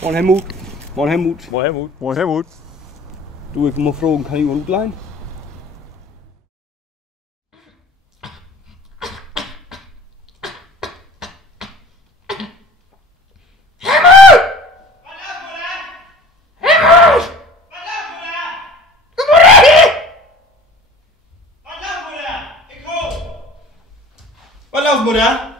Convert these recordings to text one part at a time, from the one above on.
Morgen Helmut. Morgen Helmut. Morgen Helmut. Morgen Helmut. Du, ik moet vragen, kan iemand uitlijnen? Wat loopt, moeder?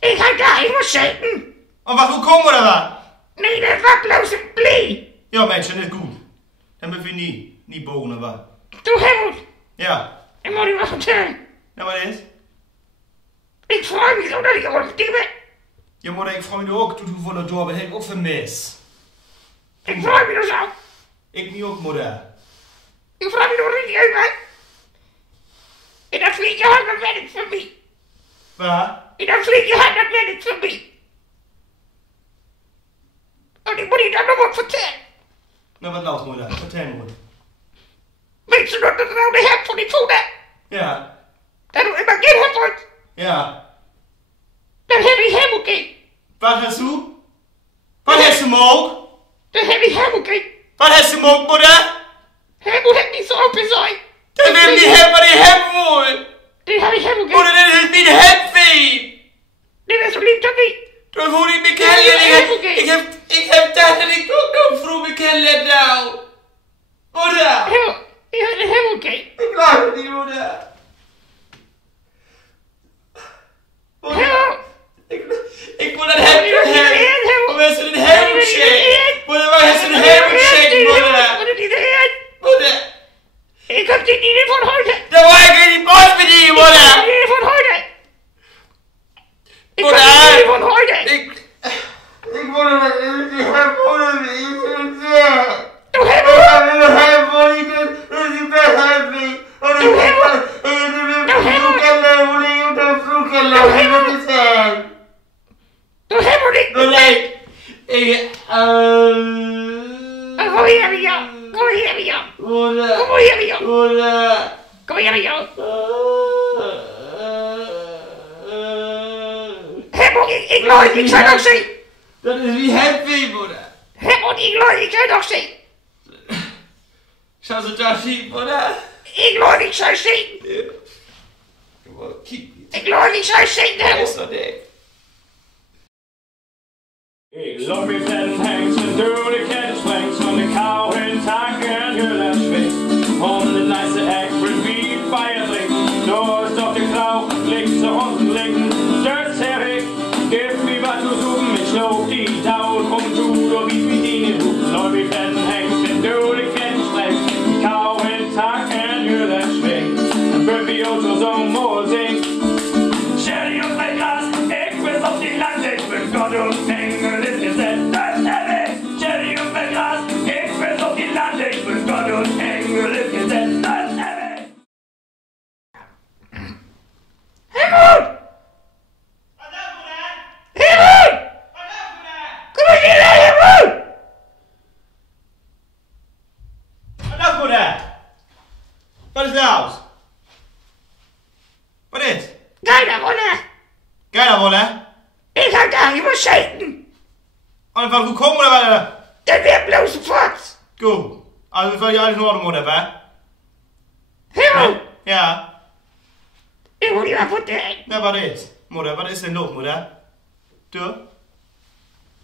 Ik ga daar even zitten. Oh, wat, hoe komen we er? Nee, dat was bloos een plee. Ja, mensen, dat is goed. Dan ben je niet boven of wat. Toen Helmut. Ja. Ik moet je wat vertellen. Ja, wat is? Ik vraag me zo dat ik over die ben. Ja, moeder, ik vraag me ook, toen voor de dorp, heb ik ook vermist. Ik vraag me dus af. Ik niet ook, moeder. Ik vraag me nog niet uit, man. En dat vliegje had, dat ben ik voorbij. Waar? En dat vliegje had, dat ben ik voorbij. En ik moet je dan nog wat vertellen. Nou, wat loopt, moeder? Vertel me, moeder. Weet je nog dat nou de hemd van die voeten? Ja. Dat doe ik maar geen hemd uit. Ja. Dat heb ik helemaal geen. Wat heeft ze? Wat heeft ze ook? Dat heb ik helemaal geen. Wat heeft ze ook, moeder? Helmut heeft niet zo open zijn. Dat wil niet hebben, maar die hebben we. Die heb ik helemaal geen. Moeder, dit is niet hemvee. Dit is zo lief dat niet. Dat voel ik me kennen. Ik heb tijd dat ik ook nog vroeg me kennen nou. Moeder. Ik heb helemaal geen. Ik laat het niet, moeder. Moeder. Ik moet een hemd hebben. Waar is een hemd shake? Moeder, waar is een hemd shake, moeder? Moeder. Ik heb dit niet van houden. Dan word ik in die post met die, moeder. Ik heb dit niet van houden. Ik Moeder. heb dit niet van houden. Ik moet een hemd, moeder. Doe hem. Doe hem niet. Kom hier met jou. Kom hier met jou. Kom hier met jou. Kom hier met jou. Helmut, ik looi, ik zou nog zien. Dat is wie happy, moeder. Helmut, ik looi, ik zou nog zien. Zou ze daar zien, moeder? Ik looi, ik zou zien. Ik looi, ik zou zien, Helmut. Is dat ik? Ik loop in den hängseln, dålig klädesfläng som en cow in tacken hur den sving. Om den nice äcklen vid fajerdrink, då står det klau, liksom hånden längen. Stört ser jag, det blir vart och tom, men slå dit taul, kom tol och vid vid din ihop. Lopp i den hängseln, dålig klädesfläng, cow in tacken hur den sving. En böbbi också som målting. Kärring och fläckras, äcklen som till landet, men ska du hänga lite. Wat is nou? Wat is? Ga daar worden. Ga daar worden? Ik ga daar niet meer zitten. En hoe komen we daar? Dat weer bloos voort. Goed. Als we jullie nog een moeder hebben, hè? Helmut, Ja. ik moet je wat vertellen. Ja, wat is? Moeder, wat is er nog, moeder? Doe.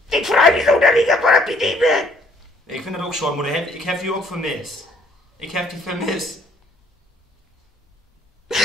Ik vraag me zo dat ik er voor niet ben. Ik vind het ook zo, moeder. Ik heb je ook vermist. Ik heb die vermist. Oh,